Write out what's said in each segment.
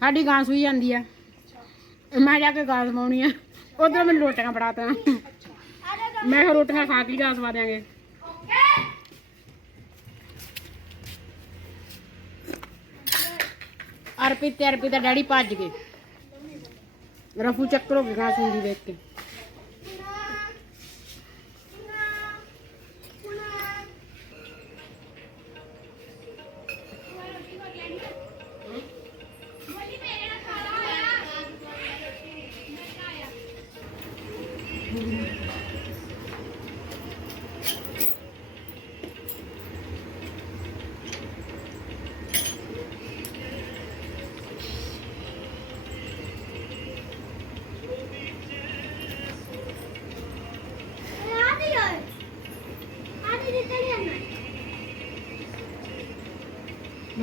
ਸਾਡੀ ਗਾਂ ਸੂਈ ਜਾਂਦੀ ਆ। ਮੈਂ ਜਾ ਕੇ ਗਾਂ ਸਮਾਉਣੀ ਆ। ਉਧਰ ਮੈਨੂੰ ਰੋਟੀਆਂ ਫੜਾ ਤਾ। ਮੈਂ ਕਿਹਾ ਰੋਟੀਆਂ ਖਾ ਕੇ ਗਾਂ ਸਵਾ ਦਿਆਂਗੇ। ਅਰਪੀ ਤੇ ਅਰਪੀ ਦਾ ਡੈਡੀ ਭੱਜ ਗਏ। ਰਫੂ ਚੱਕਰ ਹੋ ਗਈ ਗਾਂ ਸੁਣਦੀ ਦੇਖ ਕੇ।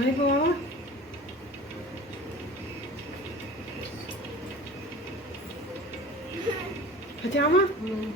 ਮੈਂ ਪਵਾ ਪਜਾਮਾ ਮੰਨੇ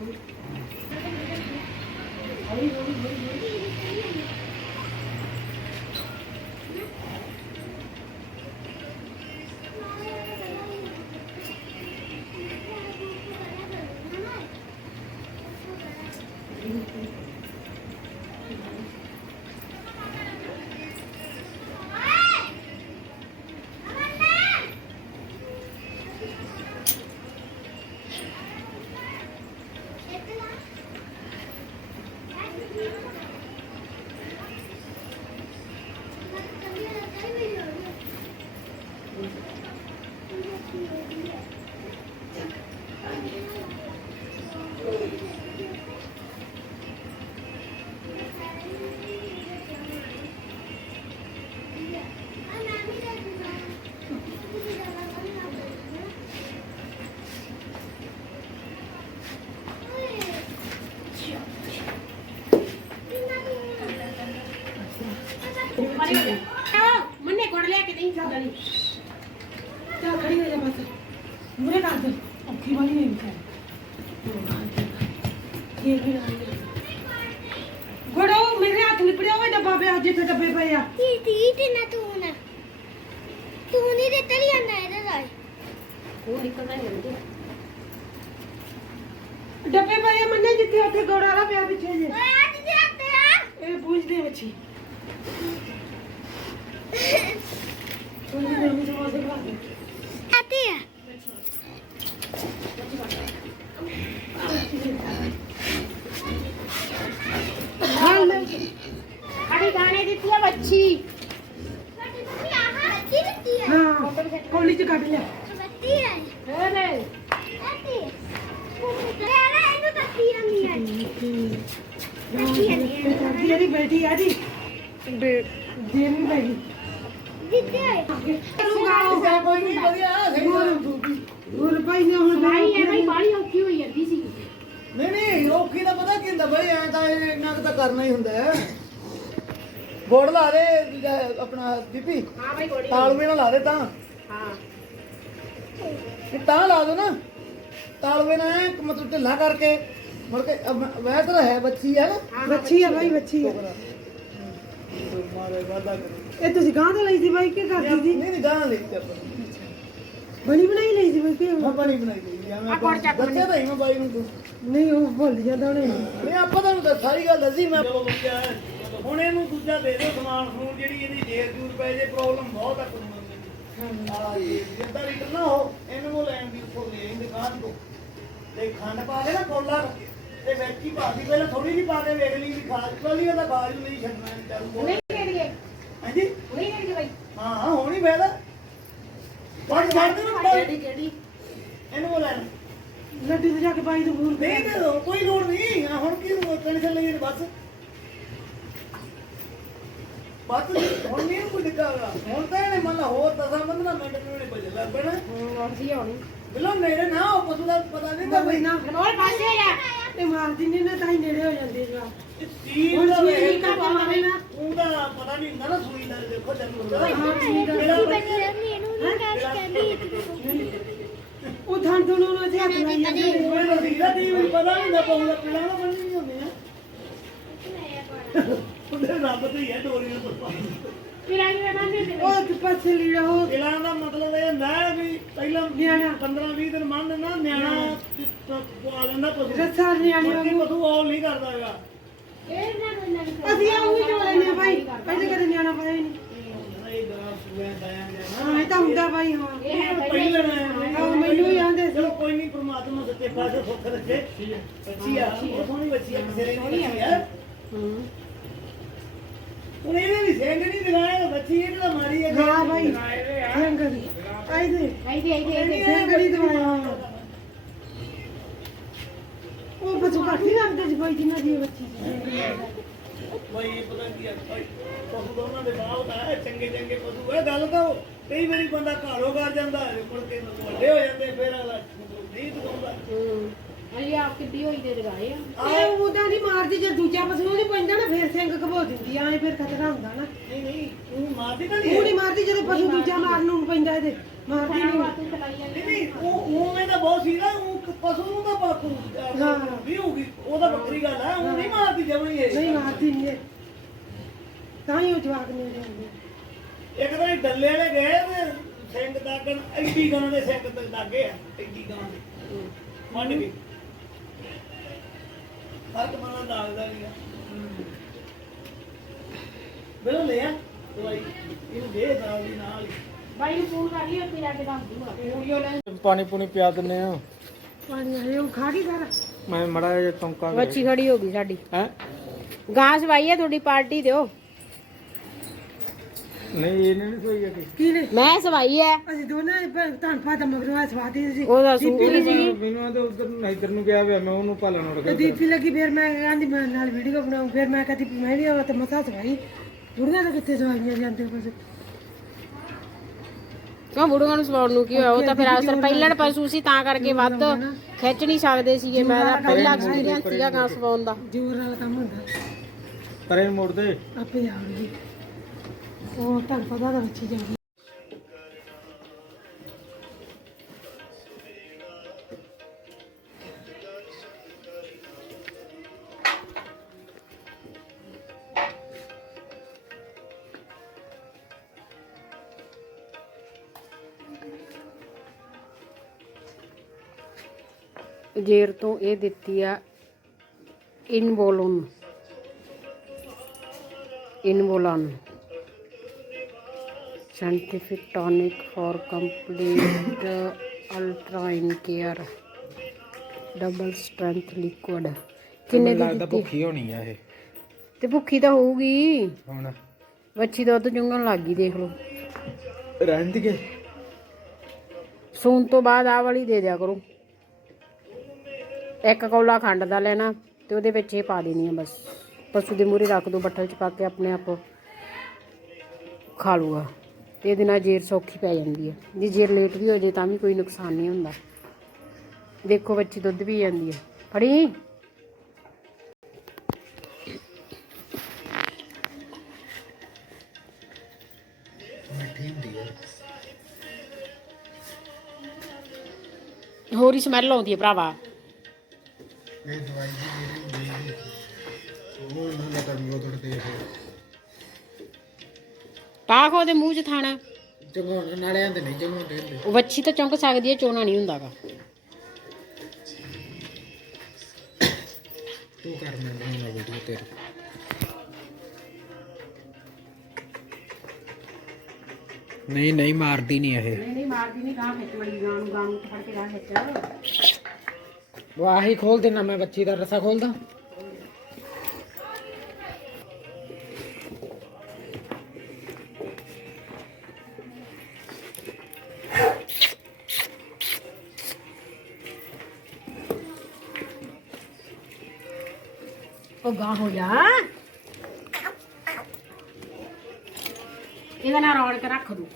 ਕੇ ਦੇਈ ਚੱਲ ਖੜੀ ਹੋ ਜਾ ਬਸ ਮੂਰੇ ਕਰ ਦੇ ਔਖੀ ਵਾਲੀ ਨਹੀਂ ਵਿਚਾਰੀ ਇਹ ਵੀ ਲਾ ਦੇ ਗੜੋ ਮੇਰੇ ਹੱਥ ਲਿਪੜਿਆ ਹੋਇਆ ਡੱਬਾ ਪਿਆ ਜਿੱਥੇ ਡੱਬੇ ਪਏ ਆ ਉਹ ਨਿਕਲਦਾ ਨਹੀਂ ਹੁੰਦੀ ਡੱਬੇ ਪਏ ਆ ਮੰਨੇ ਜਿੱਥੇ ਉੱਥੇ ਗੋੜਾ ਵਾਲਾ ਪਿਆ ਪਿੱਛੇ ਜੇ ਇਹ ਪੁੱਛਦੇ ਬੱਚੀ ਕੋਈ ਨਹੀਂ ਮੈਂ ਸਮਾਂ ਦੇ ਬਾਅਦ ਸਾਡੀ ਗਾਣੇ ਦਿੱਤੀ ਆ ਬੱਚੀ ਹਾਂ ਕੋਲੀ ਚ ਕੱਢ ਲਿਆ ਹੋਰੇ ਕਰਦੀ ਇਹਦੀ ਬੇਟੀ ਆ ਜੀ ਦੇ ਦੇ ਨਹੀਂ ਲੱਗੀ ਹੋਰ ਕਰਨਾ ਹੀ ਹੁੰਦਾ ਹੈ। ਗੋੜ ਲਾ ਦੇ ਆਪਣਾ ਦੀਪੀ। ਹਾਂ ਭਾਈ ਗੋੜੀ ਤਾਲਵੇ ਨਾਲ ਲਾ ਦੇ ਤਾਂ। ਹਾਂ। ਇਹ ਤਾਂ ਲਾ ਦੋ ਨਾ। ਤਾਲਵੇ ਨਾਲ ਐਂ ਮਤਲਬ ਢਿੱਲਾ ਕਰਕੇ। ਮੁੜ ਕੇ ਅਬ- ਵੈਸੇ ਤਾਂ ਹੈ ਬੱਚੀ ਹੈ ਨਾ। ਬੱਚੀ ਆ ਭਾਈ ਬੱਚੀ ਆ। ਮਾਰੇ ਵਾਦਾ ਕਰੇ। ਇਹ ਤੁਸੀਂ ਗਾਂ ਤੋਂ ਲਈ ਸੀ ਭਾਈ ਕੀ ਕਰਦੀ ਸੀ? ਨਹੀਂ ਨਹੀਂ ਗਾਂ ਲਈ ਤੇ ਆਪਾਂ। ਬਣੀ ਬਣਾਈ ਲਈ ਸੀ ਭਾਈ ਕਿ ਮੈਂ ਬਣੀ ਬਣਾਈ ਗਈ ਆ ਮੈਂ ਆ ਕੋੜ ਚੱਕ ਦੱਸਿਆ ਤਾਂ ਹੀ ਮੈਂ ਬਾਈ ਨੂੰ ਤੂੰ। ਨਹੀਂ ਉਹ ਭੁੱਲ ਜਾਂਦਾ ਉਹਨੇ। ਨਹੀਂ ਆਪਾਂ ਤੁਹਾਨੂੰ ਤਾਂ ਸਾਰੀ ਗੱਲ ਦੱਸੀ ਮੈਂ। ਚਲੋ ਬੱਚਾ ਹੁਣ ਇਹਨੂੰ ਦੂਜਾ ਦੇ ਦਿਓ ਸਮਾਨ ਸਮੂਨ ਜਿਹੜੀ ਇਹਦੀ ਜੇਰ ਜੂਰ ਪੈ ਜੇ ਪ੍ਰੋਬਲਮ ਬਹੁਤ ਆ ਕੁੜੀਆਂ ਦੀ ਹਾਂ ਜੀ ਜਿੱਦਾਂ ਲੀਟਰ ਨਾ ਹੋ ਇਹਨੂੰ ਉਹ ਲੈਣ ਦੀ ਉੱਪਰ ਲੈ ਆਈ ਦੁਕਾਨ ਤੋਂ। ਤੇ ਖੰਡ ਪਾ ਕੇ ਨਾ ਕੋਲਾ ਤੇ ਵਿੱਚ ਹੀ ਪਾ ਦੀ ਪਹਿਲਾਂ ਥੋੜੀ ਜਿਹੀ ਪਾ ਕੇ ਵੇਖ ਲਈ ਵੀ ਖਾਜ ਕੋਲੀ ਉਹਦਾ ਬਾਜ ਨਹੀਂ ਛੱਡਣਾ ਕੋਲ ਨਹੀਂ ਦੇ ਦਈਏ ਹਾਂਜੀ? ਨਹੀਂ ਦਈਏ ਭਾਈ ਹਾਂ ਹਾਂ ਹੁਣ ਹੀ ਫਾਇਦਾ। ਪੜ ਛੱਡ ਦੇ ਨਾ ਕਿਹੜੀ ਕਿਹੜੀ? ਇਹਨੂੰ ਲੱਡੂ ਤੇ ਜਾ ਕੇ ਬਾਈ ਤੋਂ ਫੋਨ ਨਹੀਂ ਤੇ ਕੋਈ ਲੋੜ ਨਹੀਂ। ਆ ਹੁਣ ਕੀ ਟੈਨਸ਼ਨ ਲਈ ਬਸ। ਬਸ ਹੁਣ ਨਹੀਂ ਕੋਈ ਨਿਕਾਲਾ ਹੁਣ ਤਾਂ ਇਹਨੇ ਮੰਨ ਲਾ ਹੋਰ ਦਸਾਂ ਬੰਦਨਾ ਮਿੰਟ ਨੂੰ ਨਹੀਂ ਬਜੇ ਲੱਗਣਾ ਔਖੀ ਹੋਣੀ। ਬਿਲੋ ਨੇੜੇ ਨਾ ਉਹ ਪਸ਼ੂ ਦਾ ਪਤਾ ਨਹੀਂ ਤਾਂ ਬਈ। ਨਾ ਨੋਲ ਪਾਸੇ ਜਾ। ਤੇ ਮਾਰਦੀ ਨਹੀਂ ਨਾ ਤਾਂ ਹੀ ਨੇੜੇ ਹੋ ਜਾਂਦੀ ਸੀਲ ਹੁਣ ਦਾ ਸੂਈ ਨਹੀਂ ਨਾ। ਉਹਦਾ ਪਤਾ ਨਹੀਂ ਹੁੰਦਾ ਨਾ ਸੂਈ ਦਾ ਦੇਖੋ ਜਨਮ ਹੁੰਦਾ ਹਾਂ ਠੀਕ ਆ ਕਿਹੜਾ ਉਹ ਤੋਂ ਨੂੰ ਅਸੀਂ ਹੱਥ ਲਾਈ ਜਾਂਦੇ ਨੇ। ਉਹ ਤਾਂ ਸੀਲਾ ਨਹੀਂ ਮੈਨੂੰ ਪਤਾ ਨਹੀਂ ਹੁੰਦਾ ਪਾਉਂਦਾ ਪਿਲਾ ਨਾ ਬੰਨੀ ਨਹੀਂ ਹੁੰਦੇ ਆ। ਉਹਦੇ ਰੱਬ ਤੇ ਹੀ ਹੈ ਡੋਰੀ ਨੂੰ ਮੰਨ ਦੇ ਉਹ ਇੱਕ ਪਾਸੇ ਲੀੜਾ ਉਹ ਪਿਲਾ ਦਾ ਮਤਲਬ ਇਹ ਨਿਆਣਾ। 15 20 ਦਿਨ ਮੰਨ ਨਾ ਨਿਆਣਾ ਪਵਾ ਲੈਂਦਾ ਪਸ਼ੂ। ਰੱਸਾ ਨਿਆਣੇ ਮੁੜ ਕੇ ਵਾਂਗੂ। ਪਸ਼ੂ ਨਹੀਂ ਕਰਦਾ ਹੈਗਾ। ਅਸੀਂ ਆਉਂ ਵੀ ਚੋ ਲੈਨੇ ਭਾਈ। ਪਹਿਲੇ ਕਦੇ ਨਿਆਣਾ ਪਾਇਆ ਹੀ ਨਹੀਂ। ਇਹ ਗਾਂ ਸੂਆਂ ਦਾਇਆ ਹਾਂ ਇਹ ਤਾਂ ਹੁੰਦਾ ਭਾਈ ਹਾਂ। ਨਾ ਪਹਿਲਾਂ ਆਹ ਮੈਨੂੰ ਹੀ ਆਂਦੇ ਸੀ। ਚਲੋ ਕੋਈ ਨਹੀਂ ਪ੍ਰਮਾਤਮਾ ਸੱਚੇ ਪਾਸੇ ਸੁੱਖ ਰੱਖੇ। ਬੱਚੀ ਆ ਉਹ ਸੋਹਣੀ ਬੱਚੀ ਆ ਕਿਸੇ ਦੀ ਹੁਣ ਇਹਨੇ ਵੀ ਸਿੰਘ ਨਹੀਂ ਦਿਖਾਇਆ ਬੱਚੀ ਇਹ ਕਿਹੜਾ ਮਾਰੀ ਹੈ ਹਾਂ ਦੀ। ਆਈ ਦੇ ਦੀ ਦਵਾਇਆ ਉਹ ਬੱਚੂ ਰੱਖਦੇ ਜਿੰਨਾ ਦੀ ਇਹ ਬੱਚੀ ਸੀ। ਬਈ ਇਹ ਪਤਾ ਕੀ ਆ ਭਾਈ ਪਸ਼ੂ ਤਾਂ ਉਹਨਾਂ ਦੇ ਬਾਪ ਦਾ ਹੈ ਚੰਗੇ ਚੰਗੇ ਪਸ਼ੂ ਹੈ ਗੱਲ ਤਾਂ ਉਹ ਕਈ ਵਾਰੀ ਬੰਦਾ ਘਰੋਂ ਕਰ ਜਾਂਦਾ ਹੈ, ਮੁੜ ਕੇ ਵੱਡੇ ਹੋ ਜਾਂਦੇ ਫਿਰ ਅਗਲਾ ਨਹੀਂ ਦਿਖਾਉਂਦਾ। ਅਲੀ ਆਪ ਕਿੱਡੀ ਹੋਈ ਦੇ ਲਗਾਏ ਆ। ਇਹ ਉਹਦਾ ਨਹੀਂ ਮਾਰਦੀ ਜੇ ਦੂਜਾ ਪਸ਼ੂ ਪੈਂਦਾ ਨਾ ਫੇਰ ਸਿੰਘ ਘਬੋ ਦਿੰਦੀ ਆ ਐ ਫਿਰ ਖਤਰਾ ਹੁੰਦਾ ਨਾ। ਨਹੀਂ ਨਹੀਂ ਤੂੰ ਮਾਰਦੀ ਤਾਂ ਉਹ ਨਹੀਂ ਨਹੀਂ ਮਾਰਦੀ ਜਦੋਂ ਪਸ਼ੂ ਦੂਜਾ ਮਾਰਨ ਨੂੰ ਪੈਂਦਾ ਇਹਦੇ ਮਾਰਦੀ ਨਹੀਂ। ਨਹੀਂ ਨਹੀਂ ਉਹ ਉਹ ਤਾਂ ਬਹੁਤ ਸੀ ਨਾ ਉਹ ਪਸ਼ੂ ਨੂੰ ਤਾਂ ਬਾਪੂ ਹਾਂ। ਵੀ ਹੋਊਗੀ ਉਹ ਤਾਂ ਵੱਖਰੀ ਗੱਲ ਹੈ ਉਹ ਨਹੀਂ ਮਾਰਦੀ ਜਮਣੀ ਇਹ। ਨਹੀਂ ਮਾਰਦੀ ਨਹੀਂ ਇਹ। ਤਾਂ ਹੀ ਉਹ ਜਵਾਕ ਨਹੀਂ ਜਾਂਦੇ ਇੱਕ ਤਾਂ ਇਹ ਡੱਲੇ ਵਾਲੇ ਗਏ ਤੇ ਸਿੰਘ ਦਾਗਣ ਐਡੀ ਗਾਂ ਦੇ ਸਿੰਘ ਤੇ ਦਾਗੇ ਆ ਐਡੀ ਗਾਂ ਦੇ। ਮੰਨ ਵੀ ਹੱਥ ਮਨਾਂ ਦਾਗਦਾ ਨਹੀਂ ਆ। ਬਿਲੋ ਲੈ ਆ ਦਵਾਈ। ਇਹਨੂੰ ਦੇ ਦਾਗ ਦੀ ਨਾਲ ਹੀ। ਬਾਈ ਨੂੰ ਫੋਨ ਕਰ ਲਈ ਉੱਥੇ ਜਾ ਕੇ ਦੱਸ ਦੂਗਾ। ਪਾਣੀ ਪੂਣੀ ਪਿਆ ਦਿੰਨੇ ਆ। ਉਹ ਖਾ ਮੈਂ ਮੜਾ ਜਿਹਾ ਚੌਂਕਾ ਬੱਚੀ ਖੜੀ ਹੋ ਗਈ ਸਾਡੀ। ਹੈ? ਗਾਂ ਸਵਾਈ ਹੈ ਤੁਹਾਡੀ ਪਾਰਟੀ ਦਿਓ। ਨਹੀਂ ਇਹ ਨਹੀਂ ਸੋਈ ਆ ਕੀ ਨੇ ਮੈਂ ਸਵਾਈ ਹੈ ਅਸੀਂ ਦੋਨਾਂ ਨੇ ਤੁਹਾਨੂੰ ਪਤਾ ਮਗਰੋਂ ਸਵਾਦੀ ਸੀ। ਉਹਦਾ ਸੂਟ ਹੀ ਸੀ। ਮੈਨੂੰ ਆਂਦੇ ਉਧਰ ਇੱਧਰ ਨੂੰ ਗਿਆ ਹੋਇਆ ਮੈਂ ਉਹਨੂੰ ਭਾਲਣ ਉੜ ਤੇ ਦੀਪੀ ਲੱਗੀ ਫਿਰ ਮੈਂ ਕਹਿੰਦੀ ਮੈਂ ਨਾਲ ਵੀਡੀਓ ਬਣਾਉਂ ਫਿਰ ਮੈਂ ਕਹਦੀ ਮੈਂ ਵੀ ਆਵਾਂ ਤੇ ਮਸਾ ਸਵਾਈ। ਦੁਰਗਾ ਤਾਂ ਕਿੱਥੇ ਸਵਾਈਆਂ ਜਾਂਦੇ ਕਿਉਂ ਬੁੜੀਆਂ ਨੂੰ ਸਵਾਉਣ ਨੂੰ ਕੀ ਹੋਇਆ ਉਹ ਤਾਂ ਫਿਰ ਅਸਰ ਪਹਿਲਣ ਪਸ਼ੂ ਸੀ ਤਾਂ ਕਰਕੇ ਵੱਧ ਖਿੱਚ ਨਹੀਂ ਸਕਦੇ ਸੀਗੇ। ਮੈਂ ਤਾਂ ਪਹਿਲਾ ਐਕਸਪੀਰੀਅੰਸ ਸੀਗਾ ਗਾਂ ਸਵਾਉਣ ਦਾ। ਜ਼ੋਰ ਨਾਲ ਕੰਮ ਹੁੰਦਾ। ਪਰੇ ਮੁੜ ਦੇ। ਆਪੇ ਜਾਣਗੇ ਉਹ ਤੁਹਾਨੂੰ ਪਤਾ ਤਾਂ ਬੱਚੀ ਜਾਂਦੀ ਜੇਰ ਤੋਂ ਇਹ ਦਿੱਤੀ ਆ ਇਨਵੋਲਨ। ਇਨਵੋਲਨ। Scientific tonic for complete ultra in care double strength liquid ਕਿੰਨੇ ਦੀ ਲੱਗਦਾ ਦਿੱਤੀ? ਭੁੱਖੀ ਹੋਣੀ ਆ ਇਹ। ਤੇ ਭੁੱਖੀ ਤਾਂ ਹੋਊਗੀ। ਹੁਣ। ਬੱਚੀ ਦੁੱਧ ਚੁੰਗਣ ਲੱਗ ਗਈ ਦੇਖ ਲਓ। ਰਹਿਣ ਦੀ ਸੂਣ ਤੋਂ ਬਾਅਦ ਆਹ ਵਾਲੀ ਦੇ ਦਿਆ ਕਰੋ। ਇੱਕ ਕੌਲਾ ਖੰਡ ਦਾ ਲੈਣਾ ਤੇ ਉਹਦੇ ਵਿੱਚ ਇਹ ਪਾ ਦੇਣੀ ਆ ਬਸ। ਪਸ਼ੂ ਦੇ ਮੂਹਰੇ ਰੱਖ ਦੋ, ਬੱਠਲ ਚ ਪਾ ਕੇ ਆਪਣੇ ਆਪ ਖਾ ਲੂਗਾ ਤੇ ਇਹਦੇ ਨਾਲ ਜੇਰ ਸੌਖੀ ਪੈ ਜਾਂਦੀ ਹੈ ਜੇ ਜੇਰ ਲੇਟ ਵੀ ਹੋ ਜੇ ਤਾਂ ਵੀ ਕੋਈ ਨੁਕਸਾਨ ਨਹੀਂ ਹੁੰਦਾ। ਦੇਖੋ ਬੱਚੀ ਦੁੱਧ ਪੀ ਜਾਂਦੀ ਹੈ ਫੜੀ। ਹੋਰ ਹੀ ਸਮੈਲ ਆਉਂਦੀ ਹੈ ਭਰਾਵਾ। ਇਹ ਦਵਾਈ ਦੀ ਜਿਹੜੀ ਹੁੰਦੀ ਉਹ ਉਹਨਾਂ ਦਾ ਕਰਮ ਲੋ ਥੋੜੇ ਪਾ ਖੋ ਦੇ ਮੂੰਹ 'ਚ ਥਾਣਾ। ਚੰਗਾਉਣ ਨਾਲੇ ਆਂਦੇ ਨਹੀਂ ਚੰਗਾਉਂਦੇ ਹੁੰਦੇ। ਉਹ ਵੱਛੀ ਤਾਂ ਚੁੰਕ ਸਕਦੀ ਹੈ ਚੋਣਾ ਨਹੀਂ ਹੁੰਦਾਗਾ। ਤੂੰ ਕਰ ਮੈਂ ਬਣਾਉਣਾ ਵੀਡੀਓ ਤੇਰੀ। ਨਹੀਂ ਨਹੀਂ ਮਾਰਦੀ ਨਹੀਂ ਇਹ। ਨਹੀਂ ਨਹੀਂ ਮਾਰਦੀ ਨਹੀਂ ਗਾਂ ਖਿੱਚ ਵੜੀ ਗਾਂ ਨੂੰ ਗਾਂ ਨੂੰ ਫੜ ਕੇ ਗਾਂ ਖਿੱਚ। ਵਾਹੀ ਖੋਲ ਦੇਣਾ ਮੈਂ ਬੱਚੀ ਦਾ ਰਸਾ ਖੋਲਦਾ ਉਹ ਗਾਂ ਹੋ ਜਾ ਇਹਦਾ ਨਾਲ ਰੌਣ ਕੇ ਰੱਖ ਦੂ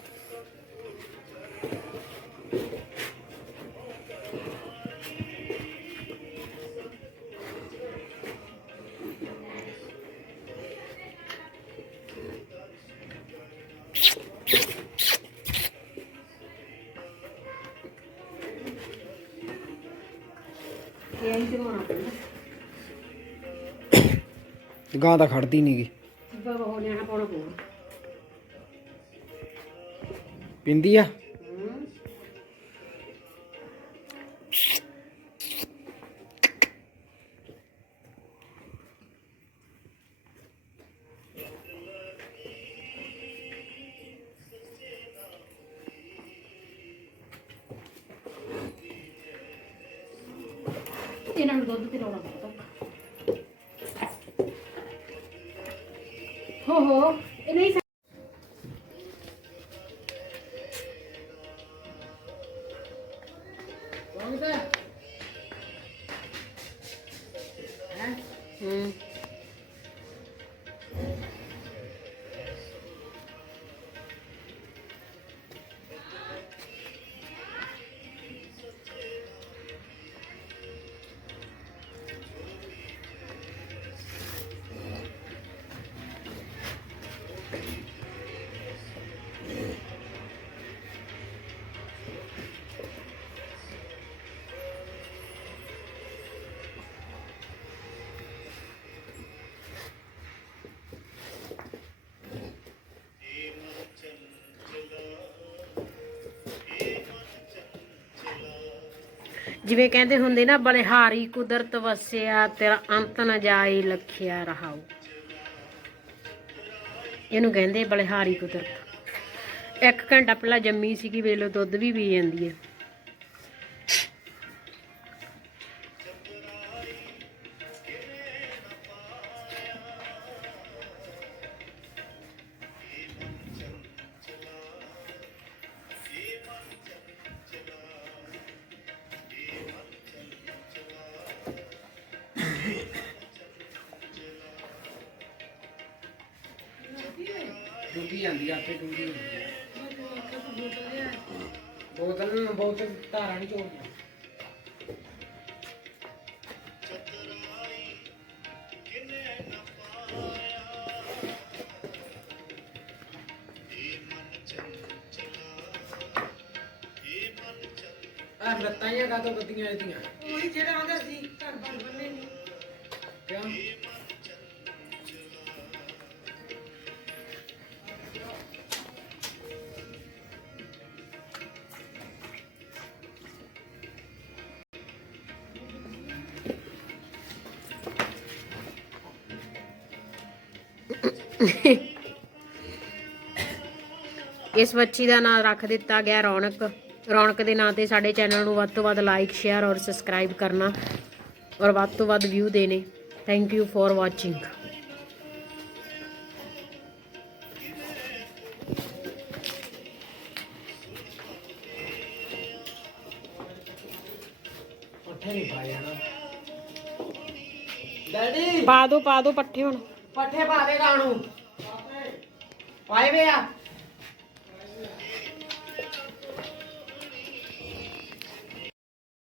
ਗਾਂ ਤਾਂ ਖੜਦੀ ਨਹੀਂਗੀ ਬਾਬਾ ਹੋ ਜਾਣਾ ਪਾਉਣਾ ਪਊਗਾ। ਪਿੰਦੀ ਆ? ਹੋ ਹੋ ਇਹ ਜਿਵੇਂ ਕਹਿੰਦੇ ਹੁੰਦੇ ਨਾ ਬਲਿਹਾਰੀ ਕੁਦਰਤ ਵਸਿਆ, ਤੇਰਾ ਅੰਤ ਨਾ ਜਾਏ, ਲਖਿਆ ਰਹਾਉ। ਇਹਨੂੰ ਕਹਿੰਦੇ ਬਲਿਹਾਰੀ ਕੁਦਰਤ। ਇੱਕ ਘੰਟਾ ਪਹਿਲਾਂ ਜੰਮੀ ਸੀਗੀ ਵੇਲੋ ਦੁੱਧ ਵੀ ਪੀ ਜਾਂਦੀ ਹੈ। ਡੂੰਗੀ ਜਾਂਦੀ ਆ ਆਪੇ ਡੂੰਗੀ ਹੁੰਦੀ ਆ। ਬੋਤਲ ਨੂੰ ਬੋਤਲ ਧਾਰਾ ਨਹੀਂ ਚੋਣੀਆਂ ਆ ਲੱਤਾਂ ਜਾਂ ਕਾਤੋਂ ਬੱਦੀਆਂ ਇਹਦੀਆਂ? ਉਹੀ ਜਿਹੜਾ ਆਂਦਾ ਸੀ ਘਰ ਬਾਰ ਬੰਨੇ ਨਹੀਂ ਕਿਉਂ? ਇਸ ਬੱਚੀ ਦਾ ਨਾਮ ਰੱਖ ਦਿੱਤਾ ਗਿਆ ਰੌਣਕ। ਰੌਣਕ ਦੇ ਨਾਂ ਤੇ ਸਾਡੇ ਚੈਨਲ ਨੂੰ ਵੱਧ ਤੋਂ ਵੱਧ ਲਾਈਕ ਸ਼ੇਅਰ ਔਰ ਸਬਸਕ੍ਰਾਈਬ ਕਰਨਾ ਔਰ ਵੱਧ ਤੋਂ ਵੱਧ ਵਿਊ ਦੇਣੇ। ਥੈਂਕ ਯੂ ਫॉर ਵਾਚਿੰਗ ਪੱਠੇ ਨਹੀਂ ਪਾਏ ਨਾ ਡੈਡੀ! ਪਾ ਦੋ ਪਾ ਦੋ ਪੱਠੇ ਹੁਣ। ਪੱਠੇ ਪਾ ਦੇ ਗਾਣੂ ਪਾਏ ਵੇ ਆ।